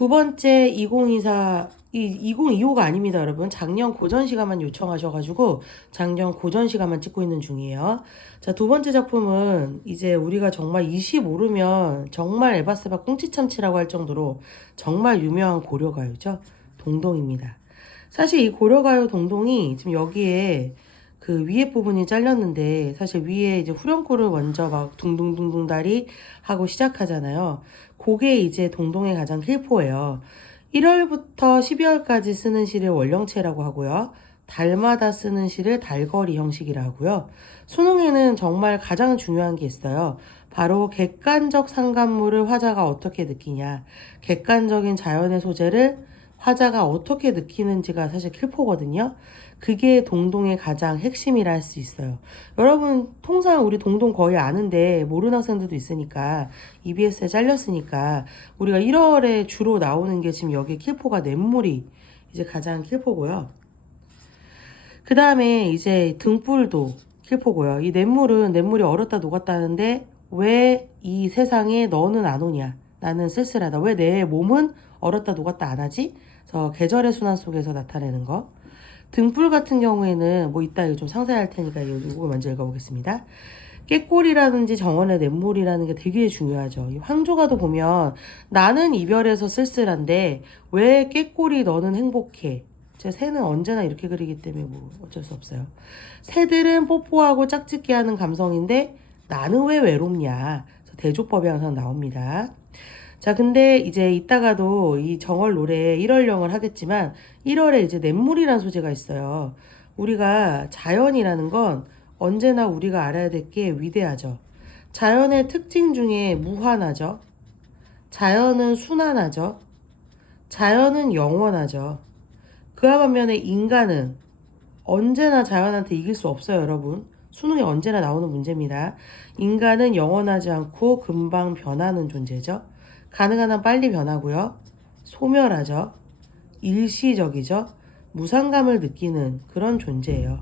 두 번째 2025가 아닙니다, 여러분. 작년 고전 시간만 요청하셔가지고 작년 고전 시간만 찍고 있는 중이에요. 자, 두 번째 작품은 이제 우리가 정말 25르면 정말 에바스바 꽁치참치라고 할 정도로 정말 유명한 고려가요죠. 동동입니다. 사실 이 고려가요 동동이 지금 여기에 그 위에 부분이 잘렸는데 사실 위에 이제 후렴구를 먼저 막 둥둥둥둥 다리 하고 시작하잖아요. 그게 이제 동동의 가장 킬포예요. 1월부터 12월까지 쓰는 시를 원령체라고 하고요. 달마다 쓰는 시를 달거리 형식이라 하고요. 수능에는 정말 가장 중요한 게 있어요. 바로 객관적 상관물을 화자가 어떻게 느끼냐. 객관적인 자연의 소재를 화자가 어떻게 느끼는지가 사실 킬포거든요. 그게 동동의 가장 핵심이라 할 수 있어요. 여러분 통상 우리 동동 거의 아는데 모르는 학생들도 있으니까 EBS에 잘렸으니까 우리가 1월에 주로 나오는 게 지금 여기 킬포가 냇물이 이제 가장 킬포고요. 그 다음에 이제 등불도 킬포고요. 이 냇물이 얼었다 녹았다 하는데 왜 이 세상에 너는 안 오냐? 나는 쓸쓸하다. 왜 내 몸은 얼었다 녹았다 안 하지? 그래서 계절의 순환 속에서 나타내는 거. 등불 같은 경우에는 뭐 이따 좀 상세히 할 테니까 이거 먼저 읽어보겠습니다. 꾀꼬리라든지 정원의 냇물이라는 게 되게 중요하죠. 이 황조가도 보면 나는 이별해서 쓸쓸한데 왜 꾀꼬리 너는 행복해? 제 새는 언제나 이렇게 그리기 때문에 뭐 어쩔 수 없어요. 새들은 뽀뽀하고 짝짓기 하는 감성인데 나는 왜 외롭냐? 그래서 대조법이 항상 나옵니다. 자, 근데 이제 이따가도 이 정월 노래에 1월령을 하겠지만 1월에 이제 냇물이라는 소재가 있어요. 우리가 자연이라는 건 언제나 우리가 알아야 될 게 위대하죠. 자연의 특징 중에 무한하죠. 자연은 순환하죠. 자연은 영원하죠. 그와 반면에 인간은 언제나 자연한테 이길 수 없어요, 여러분. 수능에 언제나 나오는 문제입니다. 인간은 영원하지 않고 금방 변하는 존재죠. 가능한 한 빨리 변하고요. 소멸하죠. 일시적이죠. 무상감을 느끼는 그런 존재예요.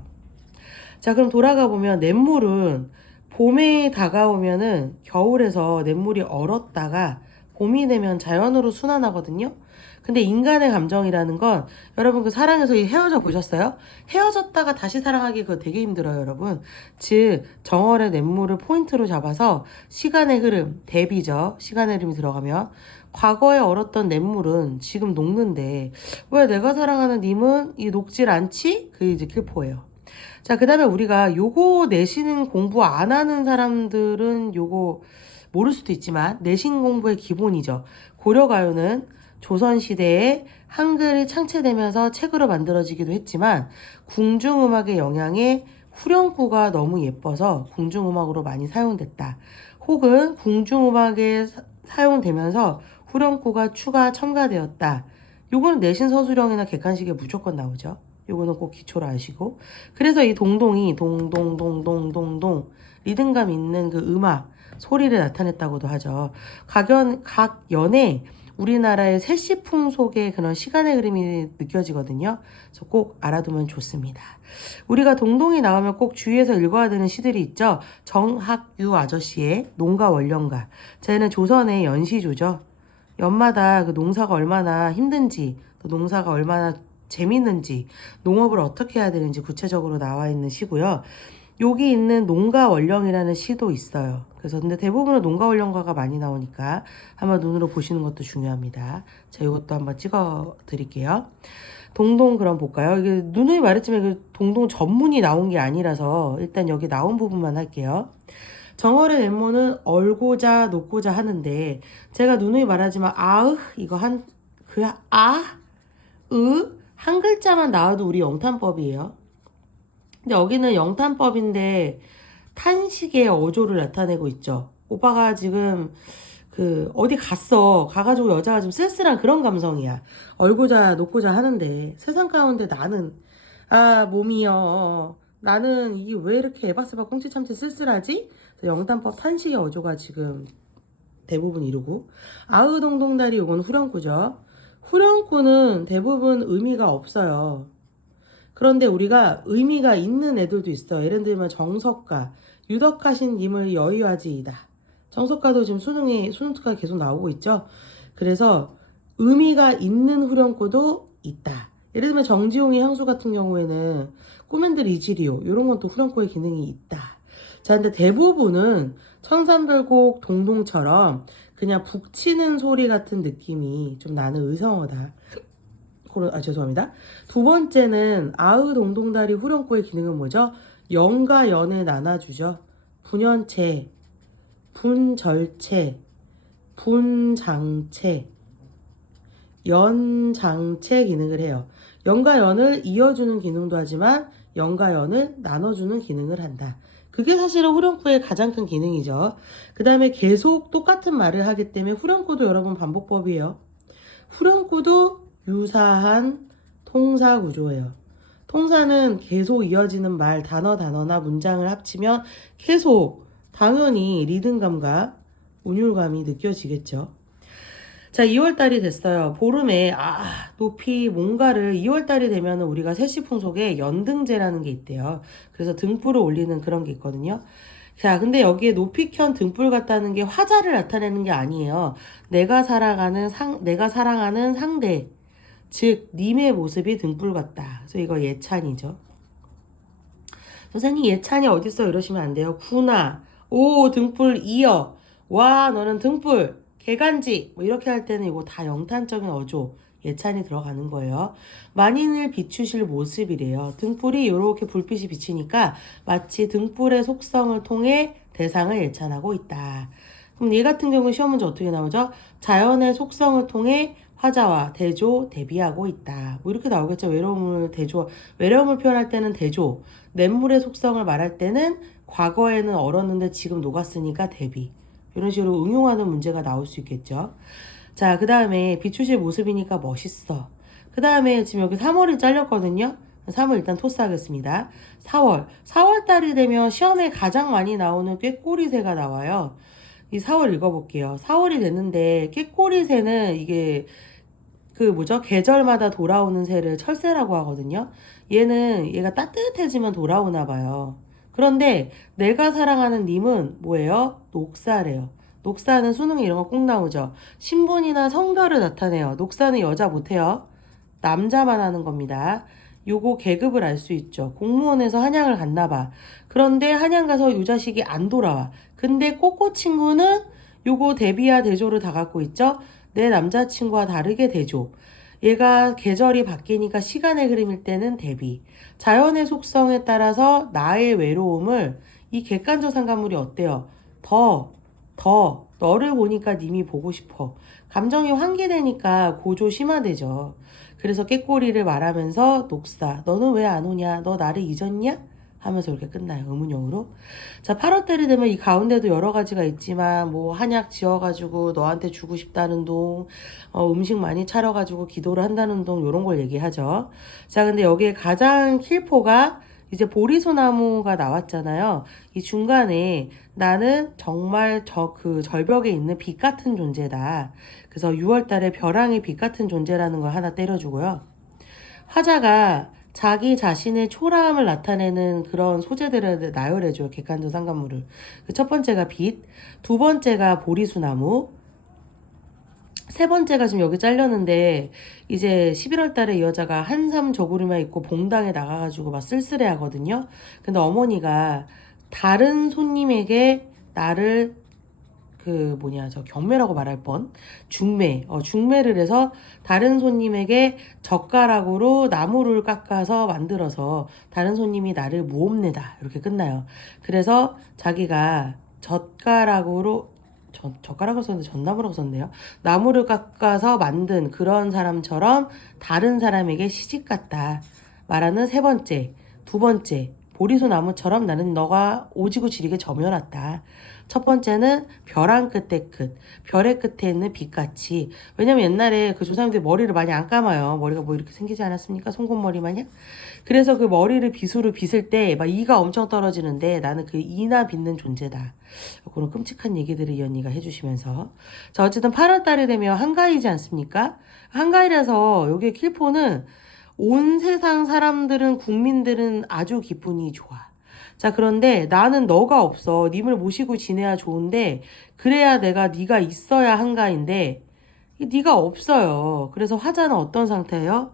자, 그럼 돌아가 보면 냇물은 봄에 다가오면은 겨울에서 냇물이 얼었다가 봄이 되면 자연으로 순환하거든요. 근데 인간의 감정이라는 건 여러분 그 사랑에서 헤어져 보셨어요? 헤어졌다가 다시 사랑하기 그거 되게 힘들어요, 여러분. 즉 정월의 냇물을 포인트로 잡아서 시간의 흐름, 대비죠. 시간의 흐름이 들어가면 과거에 얼었던 냇물은 지금 녹는데 왜 내가 사랑하는 님은 이 녹질 않지? 그게 이제 킬포예요. 자, 그 다음에 우리가 요거 내신 공부 안 하는 사람들은 요거 모를 수도 있지만 내신 공부의 기본이죠. 고려가요는 조선시대에 한글이 창체되면서 책으로 만들어지기도 했지만 궁중음악의 영향에 후렴구가 너무 예뻐서 궁중음악으로 많이 사용됐다. 혹은 궁중음악에 사용되면서 후렴구가 추가 첨가되었다. 요거는 내신 서술형이나 객관식에 무조건 나오죠. 요거는 꼭 기초로 아시고. 그래서 이 동동이 동동동동동동 리듬감 있는 그 음악 소리를 나타냈다고도 하죠. 각 연에 우리나라의 세시풍 속의 그런 시간의 흐름이 느껴지거든요. 그래서 꼭 알아두면 좋습니다. 우리가 동동이 나오면 꼭 주위에서 읽어야 되는 시들이 있죠. 정학유 아저씨의 농가 원령가. 쟤는 조선의 연시조죠. 연마다 그 농사가 얼마나 힘든지, 또 농사가 얼마나 재밌는지, 농업을 어떻게 해야 되는지 구체적으로 나와 있는 시고요. 여기 있는 농가원령이라는 시도 있어요. 그래서 근데 대부분은 농가원령가가 많이 나오니까 한번 눈으로 보시는 것도 중요합니다. 자, 이것도 한번 찍어 드릴게요. 동동 그럼 볼까요? 이게 누누이 말했지만 그 동동 전문이 나온 게 아니라서 일단 여기 나온 부분만 할게요. 정월의 냇물은 얼고자 녹고자 하는데 제가 누누이 말하지만 이거 한 글자만 나와도 우리 영탄법이에요. 근데 여기는 영탄법인데 탄식의 어조를 나타내고 있죠. 오빠가 지금 그 어디 가가지고 여자가 좀 쓸쓸한 그런 감성이야. 얼고자 녹고자 하는데 세상 가운데 나는 몸이여 나는 이게 왜 이렇게 에바스바 꽁치참치 쓸쓸하지? 영탄법 탄식의 어조가 지금 대부분 이루고 아으동동다리 요건 후렴구죠. 후렴구는 대부분 의미가 없어요. 그런데 우리가 의미가 있는 애들도 있어요. 예를 들면 정석가, 유덕하신 님을 여유하지이다. 정석가도 지금 수능 특가 계속 나오고 있죠. 그래서 의미가 있는 후렴구도 있다. 예를 들면 정지용의 향수 같은 경우에는 꼬맨들 이지리오 이런 건 또 후렴구의 기능이 있다. 자, 근데 대부분은 청산별곡 동동처럼 그냥 북치는 소리 같은 느낌이 좀 나는 의성어다. 죄송합니다. 두 번째는 아의 동동다리 후렴구의 기능은 뭐죠? 연과 연에 나눠주죠. 분연체, 분절체, 분장체, 연장체 기능을 해요. 연과 연을 이어주는 기능도 하지만 연과 연을 나눠주는 기능을 한다. 그게 사실은 후렴구의 가장 큰 기능이죠. 그 다음에 계속 똑같은 말을 하기 때문에 후렴구도 여러분 반복법이에요. 후렴구도 유사한 통사 구조예요. 통사는 계속 이어지는 말, 단어나 문장을 합치면 계속 당연히 리듬감과 운율감이 느껴지겠죠. 자, 2월달이 됐어요. 보름에 높이 뭔가를 2월달이 되면 우리가 세시풍속에 연등제라는 게 있대요. 그래서 등불을 올리는 그런 게 있거든요. 자, 근데 여기에 높이 켠 등불 같다는 게 화자를 나타내는 게 아니에요. 내가 사랑하는 상대, 즉 님의 모습이 등불 같다. 그래서 이거 예찬이죠. 선생님 예찬이 어딨어 이러시면 안 돼요. 구나, 오 등불 이어, 와 너는 등불, 개간지 뭐 이렇게 할 때는 이거 다 영탄적인 어조 예찬이 들어가는 거예요. 만인을 비추실 모습이래요. 등불이 이렇게 불빛이 비치니까 마치 등불의 속성을 통해 대상을 예찬하고 있다. 그럼 얘 같은 경우 시험 문제 어떻게 나오죠? 자연의 속성을 통해 화자와 대조, 대비하고 있다. 뭐 이렇게 나오겠죠. 외로움을 표현할 때는 대조, 냇물의 속성을 말할 때는 과거에는 얼었는데 지금 녹았으니까 대비. 이런 식으로 응용하는 문제가 나올 수 있겠죠. 자, 그 다음에 비추실 모습이니까 멋있어. 그 다음에 지금 여기 3월이 잘렸거든요. 3월 일단 토스하겠습니다. 4월 달이 되면 시험에 가장 많이 나오는 꾀꼬리새가 나와요. 이 4월 읽어볼게요. 4월이 됐는데 꾀꼬리새는 이게 계절마다 돌아오는 새를 철새라고 하거든요. 얘가 따뜻해지면 돌아오나 봐요. 그런데 내가 사랑하는 님은 뭐예요? 녹사래요. 녹사는 수능에 이런 거 꼭 나오죠. 신분이나 성별을 나타내요. 녹사는 여자 못해요. 남자만 하는 겁니다. 요거 계급을 알 수 있죠. 공무원에서 한양을 갔나 봐. 그런데 한양 가서 요 자식이 안 돌아와. 근데 꼬꼬 친구는 요거 대비와 대조를 다 갖고 있죠. 내 남자친구와 다르게 대조. 얘가 계절이 바뀌니까 시간의 흐름일 때는 대비. 자연의 속성에 따라서 나의 외로움을 이 객관적 상관물이 어때요? 더 너를 보니까 님이 보고 싶어. 감정이 환기되니까 고조 심화되죠. 그래서 꾀꼬리를 말하면서 녹사 너는 왜 안 오냐? 너 나를 잊었냐? 하면서 이렇게 끝나요. 의문형으로. 자, 8월달이 되면 이 가운데도 여러 가지가 있지만 뭐 한약 지어가지고 너한테 주고 싶다는 동, 음식 많이 차려가지고 기도를 한다는 동 이런 걸 얘기하죠. 자, 근데 여기에 가장 킬포가 이제 보리소나무가 나왔잖아요. 이 중간에 나는 정말 그 절벽에 있는 빛 같은 존재다. 그래서 6월달에 벼랑의 빛 같은 존재라는 걸 하나 때려주고요. 화자가 자기 자신의 초라함을 나타내는 그런 소재들을 나열해줘요. 객관적 상관물을. 그 첫 번째가 빛, 두 번째가 보리수나무, 세 번째가 지금 여기 잘렸는데 이제 11월 달에 이 여자가 한삼 저고리만 입고 봉당에 나가가지고 막 쓸쓸해 하거든요. 근데 어머니가 다른 손님에게 나를 경매라고 말할 뻔. 중매를 해서 다른 손님에게 젓가락으로 나무를 깎아서 만들어서 다른 손님이 나를 모험내다. 이렇게 끝나요. 그래서 자기가 젓가락으로 썼는데 전나무라고 썼네요. 나무를 깎아서 만든 그런 사람처럼 다른 사람에게 시집갔다. 말하는 세 번째. 두 번째. 보리소 나무처럼 나는 너가 오지고 지리게 점여놨다. 첫 번째는 벼랑 끝에 끝, 별의 끝에 있는 빛같이. 왜냐면 옛날에 그 조상님들이 머리를 많이 안 감아요. 머리가 뭐 이렇게 생기지 않았습니까? 송곳머리 마냥? 그래서 그 머리를 빗으로 빗을 때 막 이가 엄청 떨어지는데 나는 그 이나 빗는 존재다. 그런 끔찍한 얘기들을 이 언니가 해주시면서. 자, 어쨌든 8월 달이 되면 한가위지 않습니까? 한가위라서 여기 킬포는 온 세상 사람들은 국민들은 아주 기분이 좋아. 자, 그런데 나는 너가 없어. 님을 모시고 지내야 좋은데 그래야 내가 네가 있어야 한가인데 네가 없어요. 그래서 화자는 어떤 상태예요?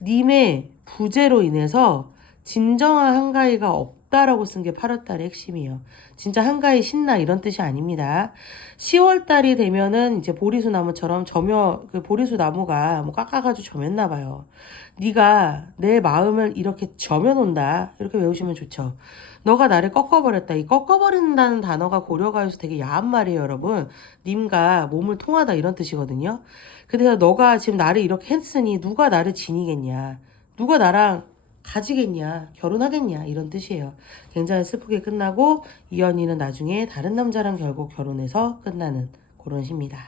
님의 부재로 인해서 진정한 한가위가 없다라고 쓴 게 8월달의 핵심이에요. 진짜 한가위 신나 이런 뜻이 아닙니다. 10월달이 되면은 이제 보리수 나무처럼 그 보리수 나무가 뭐 깎아가지고 저몄나 봐요. 네가 내 마음을 이렇게 저며놓는다. 이렇게 외우시면 좋죠. 너가 나를 꺾어버렸다. 이 꺾어버린다는 단어가 고려가에서 되게 야한 말이에요, 여러분. 님과 몸을 통하다 이런 뜻이거든요. 그래서 너가 지금 나를 이렇게 했으니 누가 나를 지니겠냐. 누가 나랑 가지겠냐. 결혼하겠냐. 이런 뜻이에요. 굉장히 슬프게 끝나고 이연희는 나중에 다른 남자랑 결국 결혼해서 끝나는 그런 시입니다.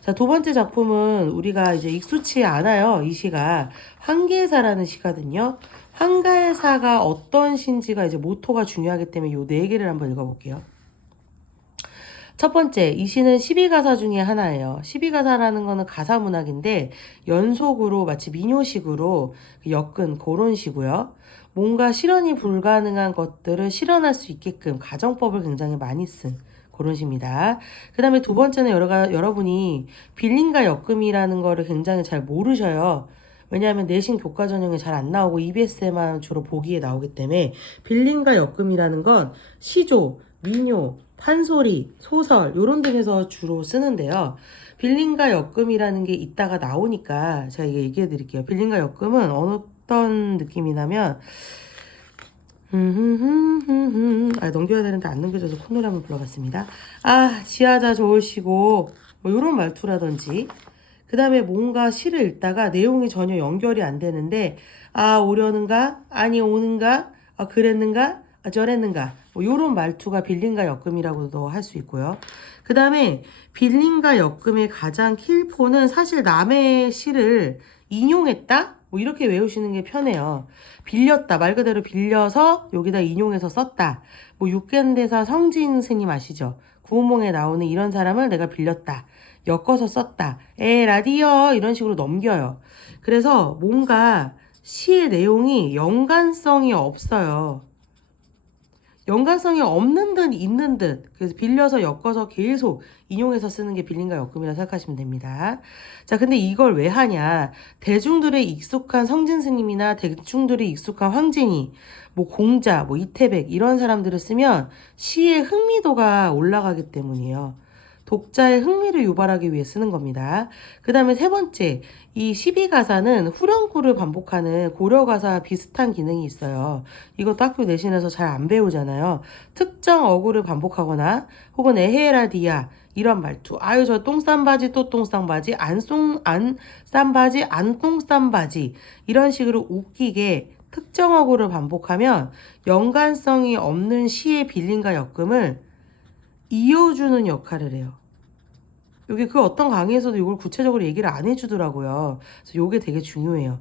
자, 두 번째 작품은 우리가 이제 익숙치 않아요. 이 시가 황계사라는 시거든요. 황가사가 어떤 시인지가 이제 모토가 중요하기 때문에 요 네 개를 한번 읽어볼게요. 첫 번째, 이 시는 12가사 중에 하나예요. 12가사라는 거는 가사문학인데 연속으로 마치 민요식으로 엮은 그런 시고요. 뭔가 실현이 불가능한 것들을 실현할 수 있게끔 가정법을 굉장히 많이 쓴 그런 시입니다. 그 다음에 두 번째는 여러분이 빌림과 엮음이라는 거를 굉장히 잘 모르셔요. 왜냐하면 내신 교과 전형에 잘 안 나오고 EBS에만 주로 보기에 나오기 때문에 빌림과 엮음이라는 건 시조, 민요, 판소리, 소설 요런 등에서 주로 쓰는데요. 빌림과 엮음이라는 게 이따가 나오니까 제가 이게 얘기해 드릴게요. 빌림과 엮음은 어떤 느낌이냐면 넘겨야 되는데 안 넘겨져서 콧노래 한번 불러봤습니다. 지하자 좋으시고 뭐 요런 말투라든지 그 다음에 뭔가 시를 읽다가 내용이 전혀 연결이 안 되는데 오려는가? 아니 오는가? 그랬는가? 저랬는가? 뭐 요런 말투가 빌림과 엮음이라고도 할 수 있고요. 그 다음에 빌림과 엮음의 가장 킬포는 사실 남의 시를 인용했다? 뭐 이렇게 외우시는 게 편해요. 빌렸다. 말 그대로 빌려서 여기다 인용해서 썼다. 뭐 육견대사 성진 스님 아시죠? 구운몽에 나오는 이런 사람을 내가 빌렸다. 엮어서 썼다. 라디오 이런 식으로 넘겨요. 그래서 뭔가 시의 내용이 연관성이 없어요. 연관성이 없는 듯 있는 듯 그래서 빌려서 엮어서 계속 인용해서 쓰는 게 빌림과 엮음이라 생각하시면 됩니다. 자, 근데 이걸 왜 하냐? 대중들의 익숙한 성진 스님이나 대중들의 익숙한 황진이 뭐 공자, 뭐 이태백 이런 사람들을 쓰면 시의 흥미도가 올라가기 때문이에요. 독자의 흥미를 유발하기 위해 쓰는 겁니다. 그 다음에 세 번째, 이 12가사는 후렴구를 반복하는 고려가사 비슷한 기능이 있어요. 이것도 학교 내신에서 잘 안 배우잖아요. 특정 어구를 반복하거나 혹은 에헤라디야 이런 말투. 저 똥싼 바지 또 똥싼 바지 안 싼 바지 안 똥싼 바지 이런 식으로 웃기게 특정 어구를 반복하면 연관성이 없는 시의 빌림과 엮음을 이어주는 역할을 해요. 여기 그 어떤 강의에서도 이걸 구체적으로 얘기를 안 해주더라고요. 그래서 이게 되게 중요해요.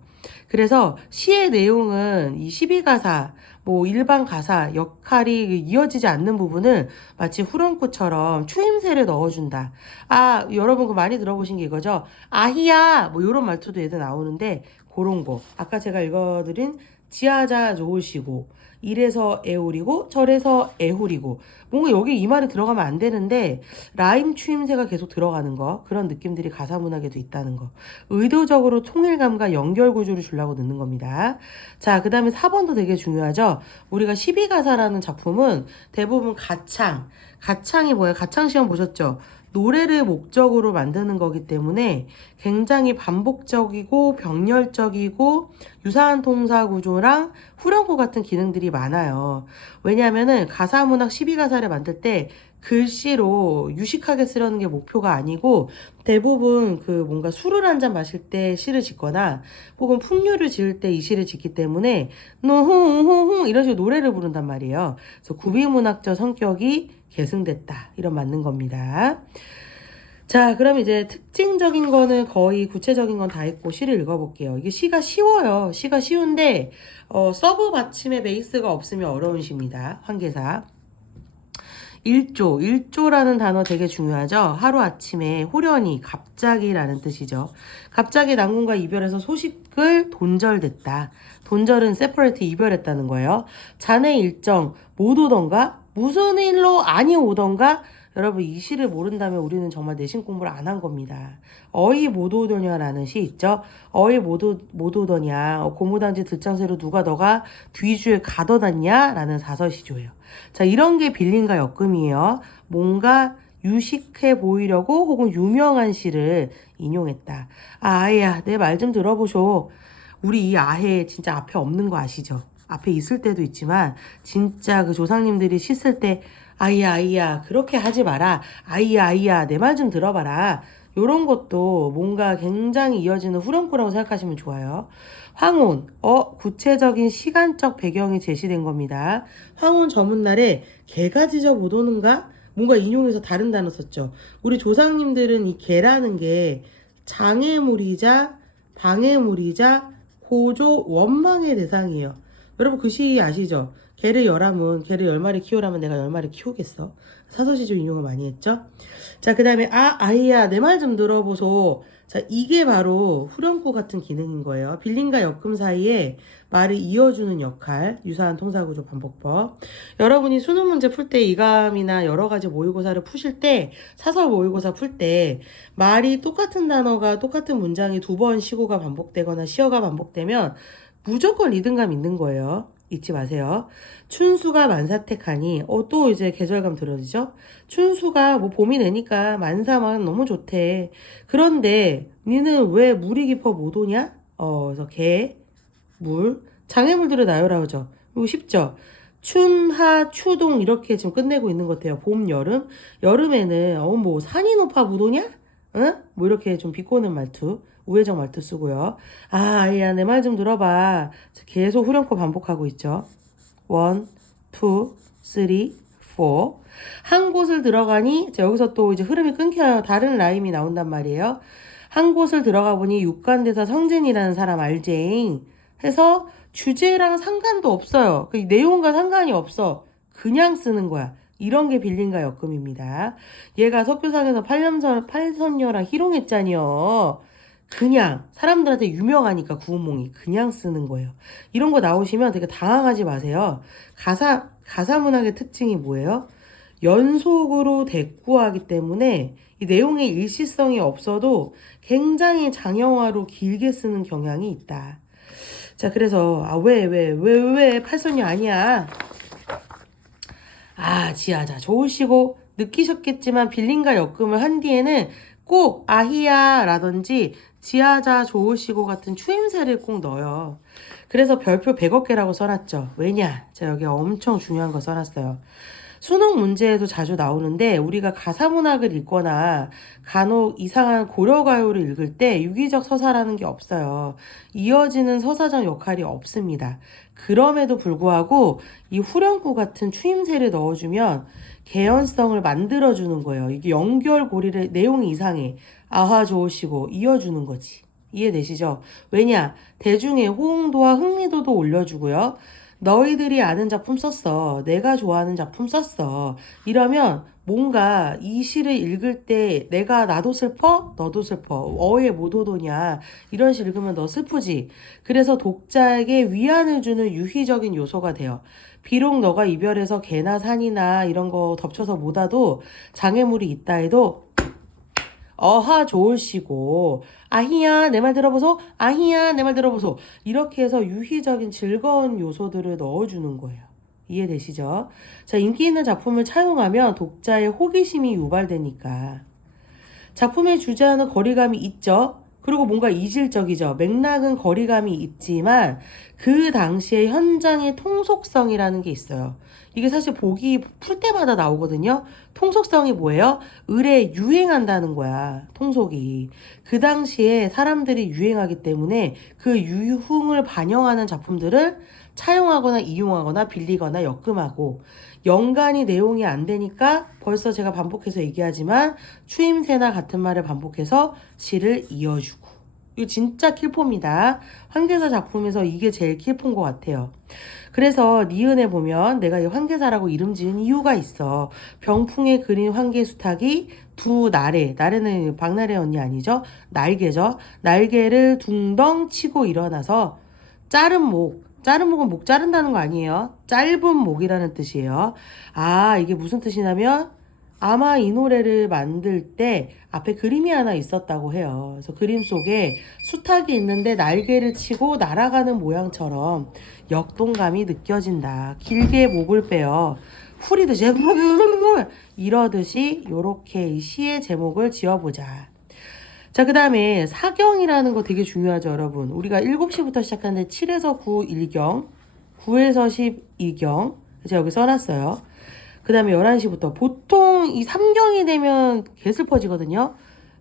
그래서 시의 내용은 이 12가사, 뭐 일반 가사 역할이 이어지지 않는 부분을 마치 후렴구처럼 추임새를 넣어준다. 여러분 그 많이 들어보신 게 이거죠. 아히야 뭐 이런 말투도 얘들 나오는데 그런 거. 아까 제가 읽어드린 지하자 좋으시고 이래서 애홀이고 저래서 애홀이고 뭔가 여기 이 말이 들어가면 안 되는데 라임 추임새가 계속 들어가는 거 그런 느낌들이 가사 문학에도 있다는 거 의도적으로 통일감과 연결 구조를 주려고 넣는 겁니다. 자, 그 다음에 4번도 되게 중요하죠. 우리가 12가사라는 작품은 대부분 가창이 뭐예요? 가창 시험 보셨죠? 노래를 목적으로 만드는 거기 때문에 굉장히 반복적이고 병렬적이고 유사한 동사 구조랑 후렴구 같은 기능들이 많아요. 왜냐하면은 가사문학 12가사를 만들 때 글씨로 유식하게 쓰려는 게 목표가 아니고 대부분 그 뭔가 술을 한 잔 마실 때 시를 짓거나 혹은 풍류를 지을 때 이 시를 짓기 때문에 노홍홍홍 이런 식으로 노래를 부른단 말이에요. 그래서 구비문학적 성격이 계승됐다. 이런 맞는 겁니다. 자, 그럼 이제 특징적인 거는 거의 구체적인 건 다 했고 시를 읽어볼게요. 이게 시가 쉬워요. 시가 쉬운데 서브 받침의 베이스가 없으면 어려운 시입니다. 황계사. 일조라는 단어 되게 중요하죠. 하루아침에 호련히 갑자기라는 뜻이죠. 갑자기 남궁과 이별해서 소식을 돈절됐다. 돈절은 separate 이별했다는 거예요. 자네 일정 못 오던가 무슨 일로 아니 오던가 여러분 이 시를 모른다면 우리는 정말 내신 공부를 안 한 겁니다. 어이 못 오더냐라는 시 있죠. 어이 못 오더냐 고무단지 듣장새로 누가 너가 뒤주에 가둬놨냐라는 사설시조예요. 자, 이런 게 빌림과 역금이에요. 뭔가 유식해 보이려고 혹은 유명한 시를 인용했다. 아야 내 말 좀 들어보쇼. 우리 이 아해 진짜 앞에 없는 거 아시죠? 앞에 있을 때도 있지만 진짜 그 조상님들이 씻을 때 아이야 아이야 그렇게 하지 마라. 아이야 아이야 내 말 좀 들어봐라. 요런 것도 뭔가 굉장히 이어지는 후렴구라고 생각하시면 좋아요. 황혼, 구체적인 시간적 배경이 제시된 겁니다. 황혼 저문날에 개가 짖어 못 오는가? 뭔가 인용해서 다른 단어 썼죠. 우리 조상님들은 이 개라는 게 장애물이자 방해물이자 고조 원망의 대상이에요. 여러분 그 시 아시죠? 개를 열하면 개를 10마리 키우라면 내가 10마리 키우겠어. 사서시조 인용을 많이 했죠. 자, 그 다음에 아이야 내 말 좀 들어보소. 자, 이게 바로 후렴구 같은 기능인 거예요. 빌림과 역금 사이에 말을 이어주는 역할, 유사한 통사구조 반복법. 여러분이 수능 문제 풀 때 이감이나 여러 가지 모의고사를 푸실 때, 사설 모의고사 풀 때 말이 똑같은 단어가 똑같은 문장이 두 번 시고가 반복되거나 시어가 반복되면 무조건 리듬감 있는 거예요. 잊지 마세요. 춘수가 만사택하니 또 이제 계절감 들어지죠. 춘수가 뭐 봄이 되니까 만사만 너무 좋대. 그런데 니는 왜 물이 깊어 못 오냐? 그래서 개, 물, 장애물들을 나열하죠. 이거 쉽죠. 춘하, 추동 이렇게 지금 끝내고 있는 것 같아요. 봄, 여름. 여름에는 뭐 산이 높아 못 오냐? 응? 뭐 이렇게 좀 비꼬는 말투. 우회적 말투 쓰고요. 아야 내 말 좀 들어봐. 계속 후렴구 반복하고 있죠. 1, 2, 3, 4. 한 곳을 들어가니 자, 여기서 또 이제 흐름이 끊겨요. 다른 라임이 나온단 말이에요. 한 곳을 들어가 보니 육간대사 성진이라는 사람 알쟁 해서 주제랑 상관도 없어요. 그 내용과 상관이 없어. 그냥 쓰는 거야. 이런 게 빌림과 역금입니다. 얘가 석교상에서 팔선녀랑 희롱했잖여. 그냥 사람들한테 유명하니까 구운몽이 그냥 쓰는 거예요. 이런 거 나오시면 되게 당황하지 마세요. 가사 문학의 특징이 뭐예요? 연속으로 대꾸하기 때문에 이 내용의 일시성이 없어도 굉장히 장형화로 길게 쓰는 경향이 있다. 자, 그래서 왜 팔선녀 아니야? 지하자 좋으시고 느끼셨겠지만 빌림과 역금을 한 뒤에는 꼭 아히야 라든지 지하자 좋으시고 같은 추임새를 꼭 넣어요. 그래서 별표 100억 개라고 써놨죠. 왜냐? 제가 여기 엄청 중요한 거 써놨어요. 수능 문제에도 자주 나오는데 우리가 가사문학을 읽거나 간혹 이상한 고려가요를 읽을 때 유기적 서사라는 게 없어요. 이어지는 서사적 역할이 없습니다. 그럼에도 불구하고 이 후렴구 같은 추임새를 넣어주면 개연성을 만들어주는 거예요. 이게 연결고리를 내용이 이상해. 아하 좋으시고 이어주는 거지. 이해되시죠? 왜냐? 대중의 호응도와 흥미도도 올려주고요. 너희들이 아는 작품 썼어. 내가 좋아하는 작품 썼어. 이러면 뭔가 이 시를 읽을 때 나도 슬퍼? 너도 슬퍼. 어에 못 오더냐. 이런 시 읽으면 너 슬프지. 그래서 독자에게 위안을 주는 유희적인 요소가 돼요. 비록 너가 이별해서 개나 산이나 이런 거 덮쳐서 못 와도 장애물이 있다 해도 어하 좋으시고 아히야 내 말 들어보소 아히야 내 말 들어보소 이렇게 해서 유희적인 즐거운 요소들을 넣어주는 거예요. 이해되시죠? 자, 인기 있는 작품을 차용하면 독자의 호기심이 유발되니까 작품의 주제와는 거리감이 있죠. 그리고 뭔가 이질적이죠. 맥락은 거리감이 있지만 그 당시의 현장의 통속성이라는 게 있어요. 이게 사실 보기 풀 때마다 나오거든요. 통속성이 뭐예요? 을에 유행한다는 거야. 통속이. 그 당시에 사람들이 유행하기 때문에 그 유흥을 반영하는 작품들을 차용하거나 이용하거나 빌리거나 역금하고 연관이 내용이 안 되니까 벌써 제가 반복해서 얘기하지만 추임새나 같은 말을 반복해서 시를 이어주고 이거 진짜 킬포입니다. 황계사 작품에서 이게 제일 킬포인 것 같아요. 그래서 니은에 보면 내가 이 황계사라고 이름 지은 이유가 있어. 병풍에 그린 황계수탉이 두 나래는 박나래 언니 아니죠? 날개죠. 날개를 둥덩 치고 일어나서 자른 목은 목 자른다는 거 아니에요. 짧은 목이라는 뜻이에요. 이게 무슨 뜻이냐면 아마 이 노래를 만들 때 앞에 그림이 하나 있었다고 해요. 그래서 그림 속에 수탉이 있는데 날개를 치고 날아가는 모양처럼 역동감이 느껴진다. 길게 목을 빼어 후리듯이 이러듯이 요렇게 이 시의 제목을 지어보자. 자, 그 다음에 사경이라는 거 되게 중요하죠, 여러분. 우리가 7시부터 시작하는데 7에서 9 1경, 9에서 10 2경. 제가 여기 써놨어요. 그 다음에 11시부터. 보통 이 3경이 되면 개슬퍼지거든요.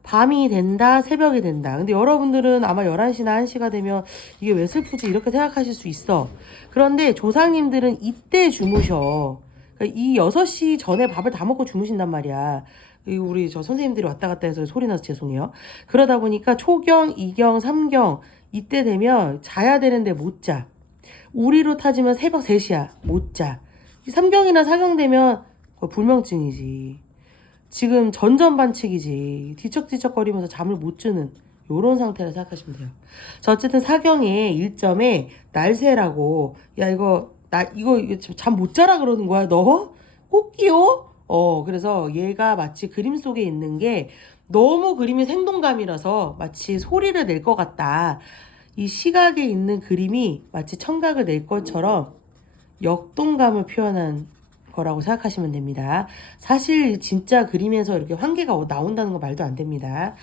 밤이 된다, 새벽이 된다. 근데 여러분들은 아마 11시나 1시가 되면 이게 왜 슬프지? 이렇게 생각하실 수 있어. 그런데 조상님들은 이때 주무셔. 그러니까 이 6시 전에 밥을 다 먹고 주무신단 말이야. 우리 저 선생님들이 왔다 갔다 해서 소리 나서 죄송해요. 그러다 보니까 초경, 이경, 삼경 이때 되면 자야 되는데 못 자. 우리로 타지면 새벽 3시야. 못 자. 3경이나 4경 되면 불면증이지. 지금 전전반칙이지. 뒤척뒤척거리면서 잠을 못 주는 요런 상태라 생각하시면 돼요. 자, 어쨌든 4경의 1점에 날새라고, 야 이거 잠 못 자라 그러는 거야 너? 꽃기요? 그래서 얘가 마치 그림 속에 있는 게 너무 그림이 생동감이라서 마치 소리를 낼 것 같다. 이 시각에 있는 그림이 마치 청각을 낼 것처럼 역동감을 표현한 거라고 생각하시면 됩니다. 사실 진짜 그림에서 이렇게 환기가 나온다는 거 말도 안 됩니다.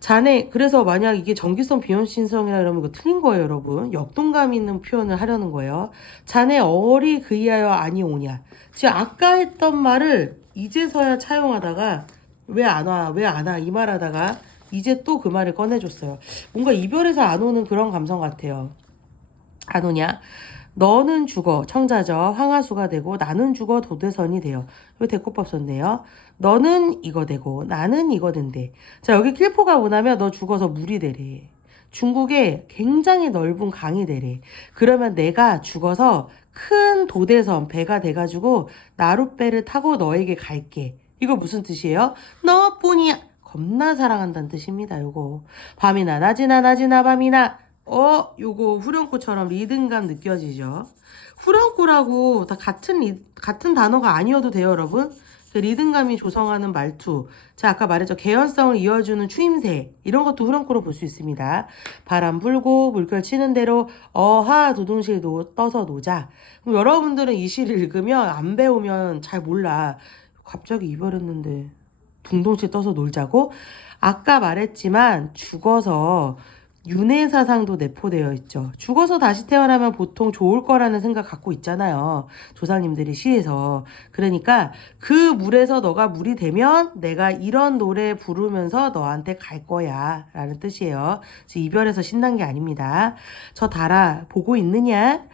자네, 그래서 만약 이게 전기성 비현신성이라 그러면 이거 틀린 거예요, 여러분. 역동감 있는 표현을 하려는 거예요. 자네 어리 그이하여 아니오냐. 지금 아까 했던 말을 이제서야 차용하다가 왜 안 와, 왜 안 와, 이 말 하다가 이제 또 그 말을 꺼내줬어요. 뭔가 이별에서 안 오는 그런 감성 같아요. 안 오냐? 너는 죽어 청자저 황하수가 되고 나는 죽어 도대선이 되어. 이거 대꾸법 썼네요. 너는 이거 되고 나는 이거 된대. 자, 여기 킬포가 뭐냐면 너 죽어서 물이 되래. 중국에 굉장히 넓은 강이 되래. 그러면 내가 죽어서 큰 도대선 배가 돼가지고 나룻배를 타고 너에게 갈게. 이거 무슨 뜻이에요? 너뿐이야. 겁나 사랑한다는 뜻입니다. 요거 밤이나 낮이나 낮이나 밤이나 요거 후렴구처럼 리듬감 느껴지죠? 후렴구라고 다 같은 단어가 아니어도 돼요, 여러분. 그 리듬감이 조성하는 말투. 자, 아까 말했죠. 개연성을 이어주는 추임새. 이런 것도 후렴구로 볼 수 있습니다. 바람 불고 물결 치는 대로 어하 두둥실 떠서 노자. 그럼 여러분들은 이 시를 읽으면 안 배우면 잘 몰라. 갑자기 이별했는데 둥둥실 떠서 놀자고? 아까 말했지만 죽어서 윤회사상도 내포되어 있죠. 죽어서 다시 태어나면 보통 좋을 거라는 생각 갖고 있잖아요. 조상님들이 시에서. 그러니까 그 물에서 너가 물이 되면 내가 이런 노래 부르면서 너한테 갈 거야 라는 뜻이에요. 이별에서 신난 게 아닙니다. 저 달아 보고 있느냐?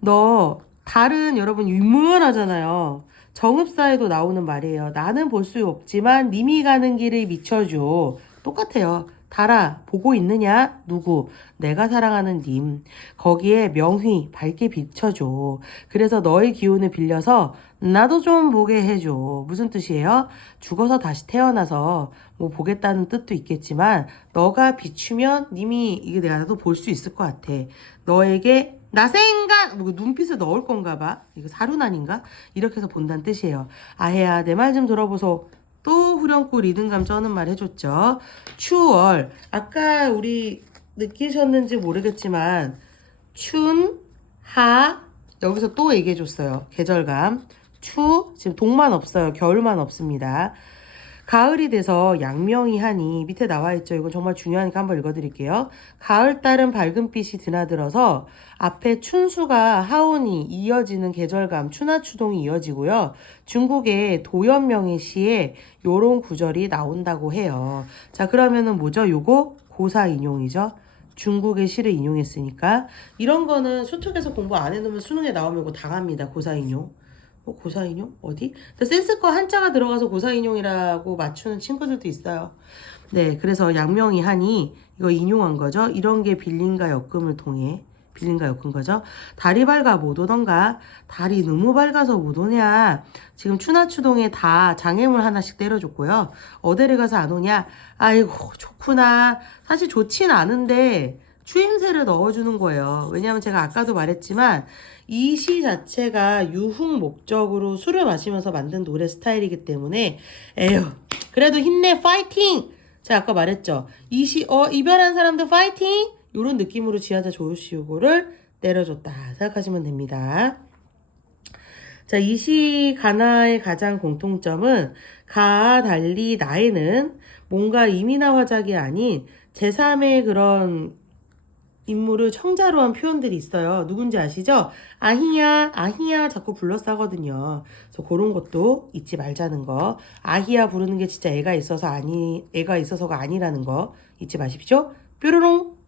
너 달은 여러분 유명하잖아요. 정읍사에도 나오는 말이에요. 나는 볼 수 없지만 님이 가는 길을 비춰줘. 똑같아요. 달아 보고 있느냐? 누구? 내가 사랑하는 님. 거기에 명휘 밝게 비춰줘. 그래서 너의 기운을 빌려서 나도 좀 보게 해줘. 무슨 뜻이에요? 죽어서 다시 태어나서 뭐 보겠다는 뜻도 있겠지만 너가 비추면 님이 이게 내가 나도 볼 수 있을 것 같아. 너에게 나생각 뭐 눈빛을 넣을 건가 봐. 이거 사륜 아닌가? 이렇게 해서 본다는 뜻이에요. 아해야 내 말 좀 들어보소. 또 후렴구 리듬감 쩌는 말 해줬죠. 추월. 아까 우리 느끼셨는지 모르겠지만 춘, 하 여기서 또 얘기해줬어요. 계절감. 추 지금 동만 없어요. 겨울만 없습니다. 가을이 돼서 양명이 하니 밑에 나와 있죠. 이건 정말 중요하니까 한번 읽어드릴게요. 가을달은 밝은빛이 드나들어서 앞에 춘수가 하온이 이어지는 계절감 추나추동이 이어지고요. 중국의 도연명의 시에 요런 구절이 나온다고 해요. 자, 그러면은 뭐죠? 요거 고사 인용이죠. 중국의 시를 인용했으니까 이런 거는 수특에서 공부 안 해놓으면 수능에 나오면 이거 당합니다. 고사 인용. 고사인용? 어디? 센스거 한자가 들어가서 고사인용이라고 맞추는 친구들도 있어요. 네, 그래서 양명이 하니 이거 인용한 거죠. 이런 게 빌림과 엮음을 통해 빌림과 엮은 거죠. 달이 밝아 못 오던가? 달이 너무 밝아서 못 오냐? 지금 추나추동에 다 장애물 하나씩 때려줬고요. 어디를 가서 안 오냐? 아이고 좋구나. 사실 좋진 않은데 추임새를 넣어주는 거예요. 왜냐하면 제가 아까도 말했지만 이 시 자체가 유흥 목적으로 술을 마시면서 만든 노래 스타일이기 때문에 에휴 그래도 힘내 파이팅! 제가 아까 말했죠. 이별한 사람들 파이팅! 이런 느낌으로 지하자 조시우고를 때려줬다 생각하시면 됩니다. 자, 이 시 가나의 가장 공통점은 가와 달리 나에는 뭔가 이민화 화작이 아닌 제3의 그런 인물을 청자로 한 표현들이 있어요. 누군지 아시죠? 아히야, 아히야 자꾸 불러싸거든요. 그래서 그런 것도 잊지 말자는 거. 아히야 부르는 게 진짜 애가 있어서가 아니라는 거 잊지 마십시오. 뾰로롱.